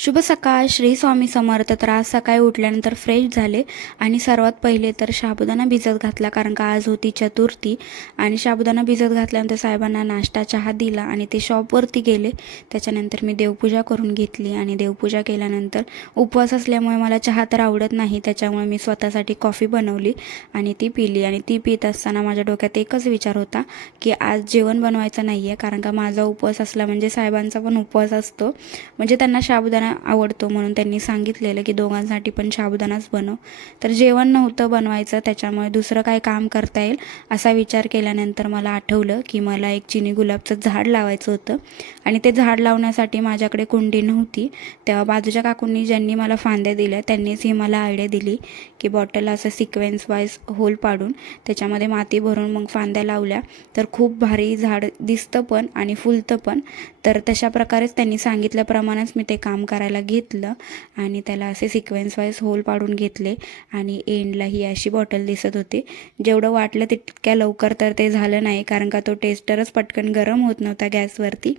शुभ सकाळ. श्री स्वामी समर्थ. तर आज सकाळी उठल्यानंतर फ्रेश झाले आणि सर्वात पहिले तर साबुदाणा भिजत घातला, कारण का आज होती चतुर्थी. आणि साबुदाणा भिजत घातल्यानंतर साहेबांना नाश्ता चहा दिला आणि ते शॉपवरती गेले. त्याच्यानंतर मी देवपूजा करून घेतली आणि देवपूजा केल्यानंतर उपवास असल्यामुळे मला चहा तर आवडत नाही, त्याच्यामुळे मी स्वतःसाठी कॉफी बनवली आणि ती पिली. आणि ती पित असताना माझ्या डोक्यात एकच विचार होता की आज जेवण बनवायचं नाही आहे, कारण का माझा उपवास असला म्हणजे साहेबांचा पण उपवास असतो, म्हणजे त्यांना साबुदाणा आवडतो म्हणून त्यांनी सांगितलेलं की दोघांसाठी पण साबुदाणाच बनव. तर जेवण नव्हतं बनवायचं, त्याच्यामुळे दुसरं काय काम करता येईल असा विचार केल्यानंतर मला आठवलं की मला एक चिनी गुलाबचं झाड लावायचं होतं. आणि ते झाड लावण्यासाठी माझ्याकडे कुंडी नव्हती. तेव्हा बाजूच्या काकूंनी ज्यांनी मला फांद्या दिल्या त्यांनीच ही मला आयडिया दिली की बॉटलला असं सिक्वेन्स वाईज होल पाडून त्याच्यामध्ये माती भरून मग फांद्या लावल्या तर खूप भारी झाड दिसतं पण आणि फुलतं पण. तर तशा प्रकारेच त्यांनी सांगितल्याप्रमाणेच मी ते काम करायला घेतलं आणि त्याला असे सिक्वेन्स वाईज होल पाडून घेतले. आणि एंडला ही अशी बॉटल दिसत होती. जेवढं वाटलं तितक्या लवकर तर ते झालं नाही, कारण का तो टेस्टरच पटकन गरम होत नव्हता गॅसवरती.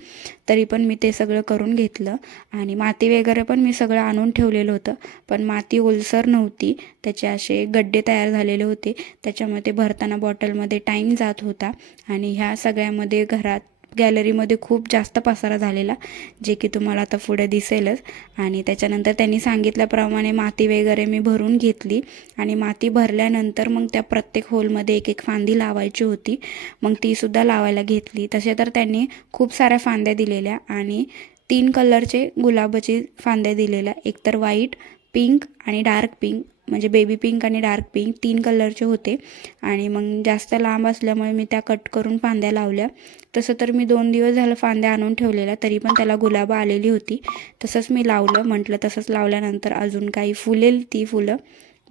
तरी पण मी ते सगळं करून घेतलं आणि माती वगैरे पण मी सगळं आणून ठेवलेलं होतं, पण माती ओलसर नव्हती, त्याचे असे गड्डे तयार झालेले होते. त्याच्यामुळे ते भरताना बॉटलमध्ये टाईम जात होता. आणि ह्या सगळ्यामध्ये घरात गॅलरीमध्ये खूप जास्त पसारा झालेला, जे की तुम्हाला आता पुढे दिसेलच. आणि त्याच्यानंतर त्यांनी सांगितल्याप्रमाणे माती वगैरे मी भरून घेतली आणि माती भरल्यानंतर मग त्या प्रत्येक होलमध्ये एक एक फांदी लावायची होती, मग तीसुद्धा लावायला घेतली. तसे तर त्यांनी खूप साऱ्या फांद्या दिलेल्या आणि 3 कलरचे गुलाबाची फांद्या दिलेल्या, एक तर व्हाईट, पिंक आणि डार्क पिंक, म्हणजे बेबी पिंक आणि डार्क पिंक 3 कलरचे होते. आणि मग जास्त लांब असल्यामुळे मी त्या कट करून फांद्या लावल्या. तसं तर मी 2 दिवस झालं फांद्या आणून ठेवलेल्या, तरी पण त्याला गुलाबं आलेली होती. तसंच मी लावलं, म्हटलं तसंच लावल्यानंतर अजून काही फुलेल ती फुलं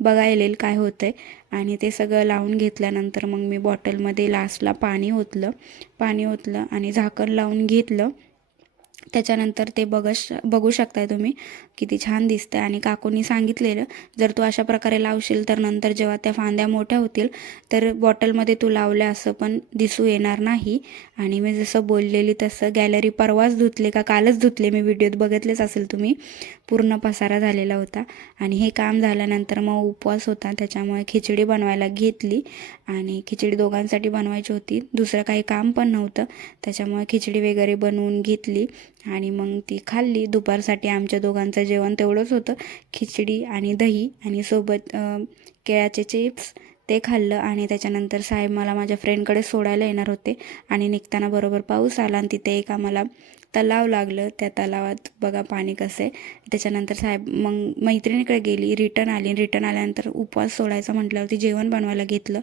बघायला येईल काय होतं आहे. आणि ते सगळं लावून घेतल्यानंतर मग मी बॉटलमध्ये लास्टला पाणी ओतलं आणि झाकण लावून घेतलं. त्याच्यानंतर ते बघू शकताय तुम्ही किती छान दिसतं. आणि काकूंनी सांगितलेलं जर तू अशा प्रकारे लावशील तर नंतर जेव्हा त्या फांद्या मोठ्या होतील तर बॉटलमध्ये तू लावल्या असं पण दिसू येणार नाही. आणि मी जसं बोललेली तसं गॅलरी परवाच धुतले का कालच धुतले, मी व्हिडिओत बघितलेच असेल तुम्ही, पूर्ण पसारा झालेला होता. आणि हे काम झाल्यानंतर मग उपवास होता, त्याच्यामुळे खिचडी बनवायला घेतली. आणि खिचडी दोघांसाठी बनवायची होती, दुसरं काही काम पण नव्हतं, त्याच्यामुळे खिचडी वगैरे बनवून घेतली आणि मग ती खाल्ली. दुपारसाठी आमच्या दोघांचं जेवण तेवढंच होतं, खिचडी आणि दही आणि सोबत केळ्याचे चिप्स ते खाल्लं. आणि त्याच्यानंतर साहेब मला माझ्या फ्रेंडकडे सोडायला येणार होते आणि निघताना बरोबर पाऊस आला आणि तिथे एक आम्हाला तलाव लागलं. त्या तलावात बघा पाणी कसं आहे. त्याच्यानंतर साहेब मग मैत्रिणीकडे गेली, रिटर्न आल्यानंतर उपवास सोडायचा म्हटल्यावरती जेवण बनवायला घेतलं.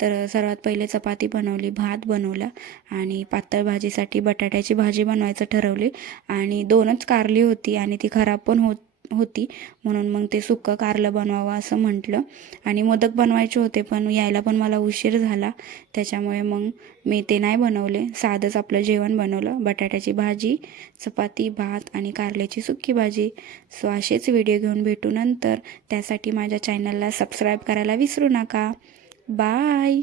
तर सर्वात पहिले चपाती बनवली, भात बनवला आणि पातळ भाजीसाठी बटाट्याची भाजी बनवायचं ठरवली. आणि 2च कारली होती आणि ती खराब पण होती, म्हणून मग ते सुक्कं कारलं बनवावं असं म्हटलं. आणि मोदक बनवायचे होते पण यायला पण मला उशीर झाला, त्याच्यामुळे मग मी ते नाही बनवले, साधंच आपलं जेवण बनवलं, बटाट्याची भाजी, चपाती, भात आणि कारल्याची सुक्की भाजी. सो असेच व्हिडिओ घेऊन भेटू नंतर. त्यासाठी माझ्या चॅनलला सबस्क्राईब करायला विसरू नका. बाय.